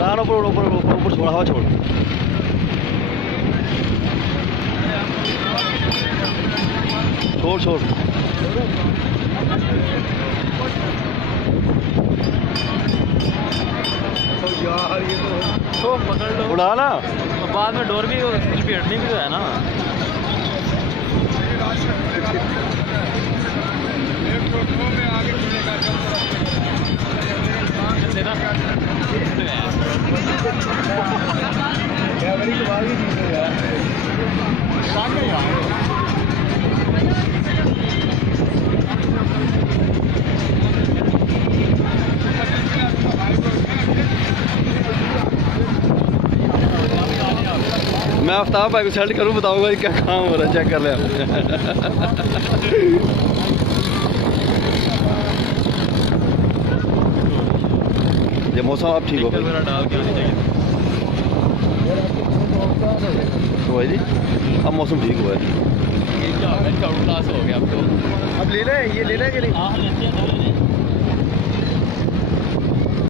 ना ऊपर ऊपर ऊपर ऊपर छोड़, हवा छोड़। छोड़ छोड़ यार ये तो पकड़ लो, उड़ा ना। बाद में डोर भी स्पीडनी भी तो है ना। मैं आफ्ताब भाई को सेलेक्ट करूँ, बताऊंगा क्या काम हो रहा है, चेक कर लिया। ये मौसम अब ठीक हो गया तो भाई जी, अब मौसम ठीक हुआ है। हो गया अब तो। अब ले लें, ये ले लें कि नहीं? हाँ लेते हैं।